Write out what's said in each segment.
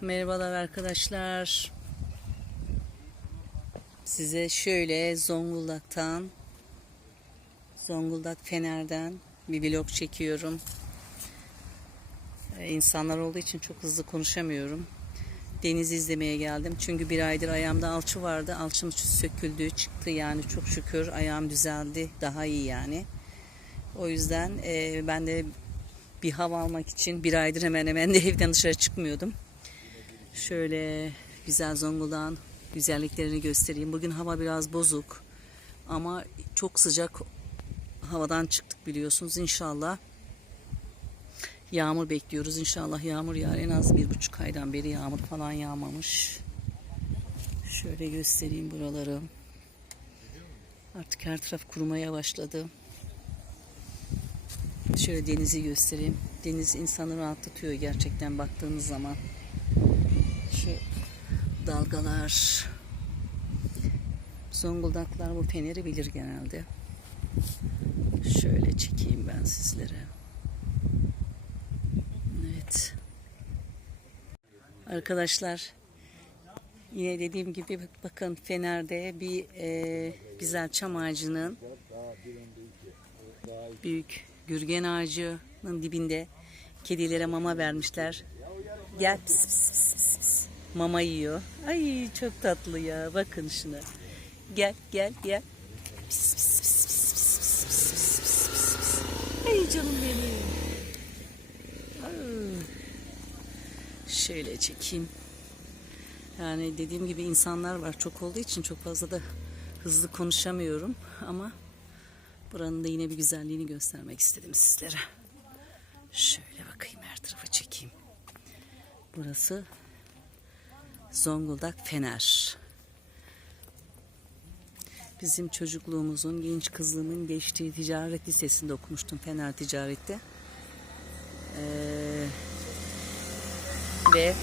Merhabalar arkadaşlar. Size şöyle Zonguldak'tan Zonguldak Fener'den bir vlog çekiyorum. Ee, İnsanlar olduğu için çok hızlı konuşamıyorum. Denizi izlemeye geldim. Çünkü bir aydır ayağımda alçı vardı. Alçım söküldü, çıktı yani çok şükür ayağım düzeldi. Daha iyi yani. O yüzden e, ben de bir hava almak için bir aydır hemen hemen de evden dışarı çıkmıyordum. Şöyle güzel Zonguldak'ın güzelliklerini göstereyim. Bugün hava biraz bozuk ama çok sıcak havadan çıktık biliyorsunuz. İnşallah yağmur bekliyoruz. İnşallah yağmur yağar. En az bir buçuk aydan beri yağmur falan yağmamış. Şöyle göstereyim buraları. Artık her taraf kurumaya başladı. Şöyle denizi göstereyim. Deniz insanı rahatlatıyor gerçekten baktığınız zaman. Dalgalar. Zonguldaklar bu feneri bilir genelde. Şöyle çekeyim ben sizlere. Evet. Arkadaşlar yine dediğim gibi bakın Fener'de bir e, güzel çam ağacının büyük gürgen ağacının dibinde kedilere mama vermişler. Gel pis pis pis pis pis. Mama yiyor. Ay çok tatlı ya. Bakın şuna. Gel gel gel. Pis pis pis pis pis pis pis pis pis pis pis. Ay canım benim. Şöyle çekeyim. Yani dediğim gibi insanlar var çok olduğu için çok fazla da hızlı konuşamıyorum ama buranın da yine bir güzelliğini göstermek istedim sizlere. Şöyle bakayım her tarafa çekeyim. Burası Zonguldak Fener. Bizim çocukluğumuzun, genç kızlığımın geçtiği ticaret lisesinde okumuştum Fener Ticaret'te. Ee, ve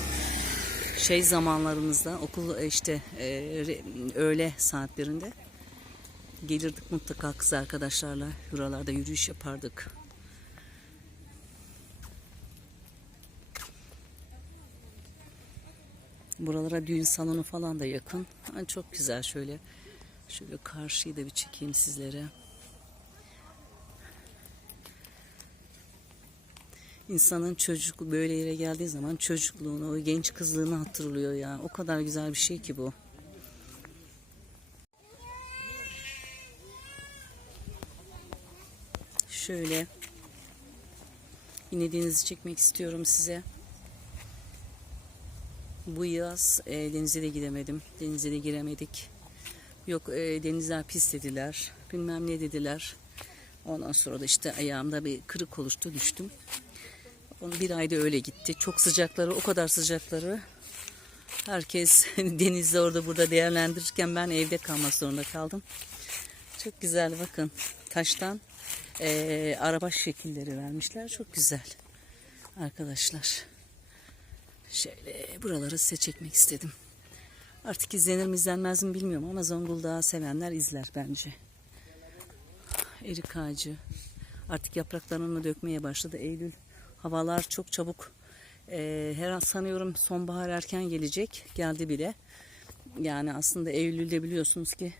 şey zamanlarımızda okul işte e, öğle saatlerinde gelirdik mutlaka kız arkadaşlarla buralarda yürüyüş yapardık. Buralara düğün salonu falan da yakın. Ha, çok güzel şöyle. Şöyle karşıyı da bir çekeyim sizlere. İnsanın çocuk böyle yere geldiği zaman çocukluğunu, o genç kızlığını hatırlıyor ya. O kadar güzel bir şey ki bu. Şöyle yine denizi çekmek istiyorum size. Bu yaz e, denize de gidemedim. Denize de giremedik. Yok e, denizler pis dediler. Bilmem ne dediler. Ondan sonra da işte ayağımda bir kırık oluştu düştüm. Bir ayda öyle gitti. Çok sıcakları o kadar sıcakları. Herkes denizde orada burada değerlendirirken ben evde kalmak zorunda kaldım. Çok güzel bakın. Taştan e, araba şekilleri vermişler. Çok güzel. Arkadaşlar. Şöyle buraları size çekmek istedim. Artık izlenir mi izlenmez mi bilmiyorum ama Zonguldak'ı sevenler izler bence. Erik ağacı. Artık yapraklarını dökmeye başladı. Eylül havalar çok çabuk. Ee, her an sanıyorum sonbahar erken gelecek. Geldi bile. Yani aslında Eylül'de biliyorsunuz ki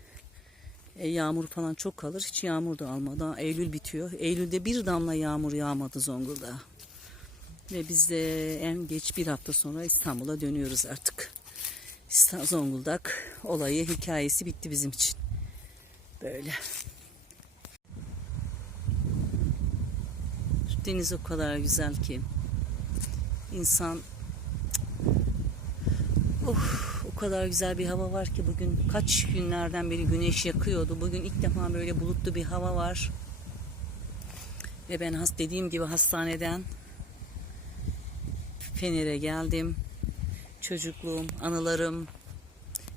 e, yağmur falan çok kalır. Hiç yağmur da almadı. Eylül bitiyor. Eylül'de bir damla yağmur yağmadı Zonguldak'a. Ve biz de en geç bir hafta sonra İstanbul'a dönüyoruz artık. Zonguldak olayı, hikayesi bitti bizim için. Böyle. Şu deniz o kadar güzel ki. İnsan Of, o kadar güzel bir hava var ki bugün kaç günlerden beri güneş yakıyordu. Bugün ilk defa böyle bulutlu bir hava var. Ve ben has dediğim gibi hastaneden Fener'e geldim. Çocukluğum, anılarım.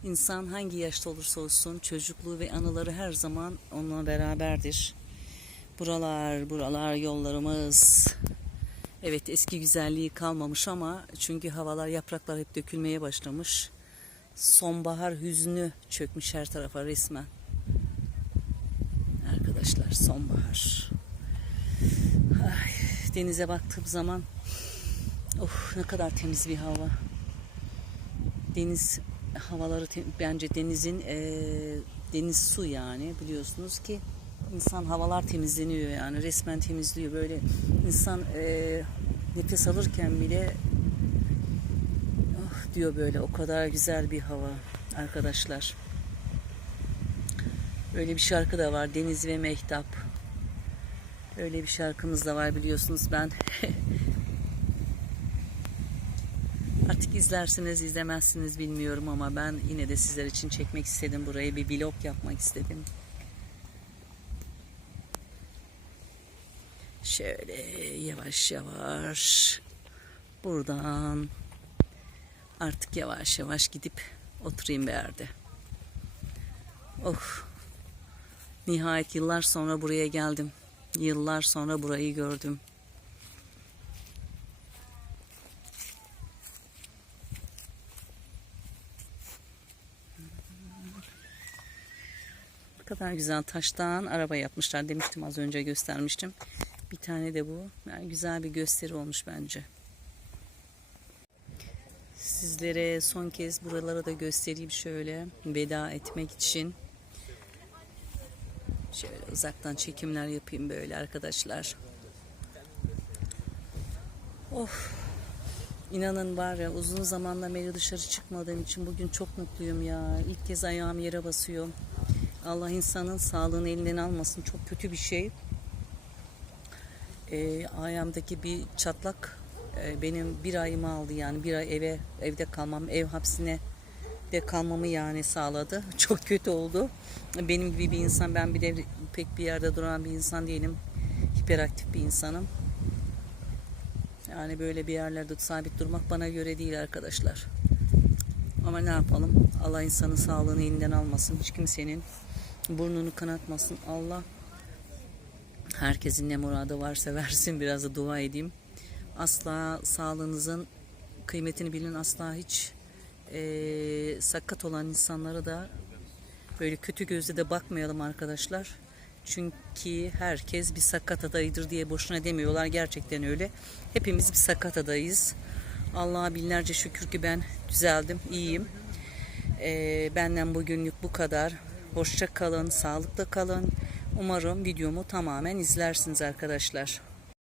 İnsan hangi yaşta olursa olsun çocukluğu ve anıları her zaman onunla beraberdir. Buralar, buralar yollarımız. Evet eski güzelliği kalmamış ama çünkü havalar yapraklar hep dökülmeye başlamış. Sonbahar hüznü çökmüş her tarafa resmen. Arkadaşlar sonbahar. Ay, denize baktığım zaman Of ne kadar temiz bir hava. Deniz havaları bence denizin eee, deniz su yani biliyorsunuz ki insan havalar temizleniyor yani resmen temizliyor böyle insan eee, nefes alırken bile oh diyor böyle o kadar güzel bir hava arkadaşlar. Böyle bir şarkı da var Deniz ve Mehtap. Öyle bir şarkımız da var biliyorsunuz ben Artık izlersiniz izlemezsiniz bilmiyorum ama ben yine de sizler için çekmek istedim. Buraya bir vlog yapmak istedim. Şöyle yavaş yavaş buradan artık yavaş yavaş gidip oturayım bir yerde. Oh. Nihayet yıllar sonra buraya geldim. Yıllar sonra burayı gördüm. Kadar güzel taştan araba yapmışlar demiştim az önce göstermiştim. Bir tane de bu. Yani güzel bir gösteri olmuş bence. Sizlere son kez buralara da göstereyim şöyle veda etmek için. Şöyle uzaktan çekimler yapayım böyle arkadaşlar. Of. İnanın var ya uzun zamandan beri dışarı çıkmadığım için bugün çok mutluyum ya. İlk kez ayağım yere basıyor. Allah insanın sağlığını elinden almasın. Çok kötü bir şey. Ee, ayağımdaki bir çatlak e, benim bir ayımı aldı yani bir ay eve evde kalmam ev hapsine de kalmamı yani sağladı. Çok kötü oldu. Benim gibi bir insan ben bir de pek bir yerde duran bir insan değilim. Hiperaktif bir insanım. Yani böyle bir yerlerde sabit durmak bana göre değil arkadaşlar. Ama ne yapalım? Allah insanın sağlığını elinden almasın. Hiç kimsenin burnunu kanatmasın. Allah herkesin ne muradı varsa versin. Biraz da dua edeyim. Asla sağlığınızın kıymetini bilin. Asla hiç eee, sakat olan insanlara da böyle kötü gözle de bakmayalım arkadaşlar. Çünkü herkes bir sakat adayıdır diye boşuna demiyorlar. Gerçekten öyle. Hepimiz bir sakat adayız. Allah'a binlerce şükür ki ben düzeldim, iyiyim. Ee, benden bugünlük bu kadar. Hoşça kalın, sağlıkla kalın. Umarım videomu tamamen izlersiniz arkadaşlar.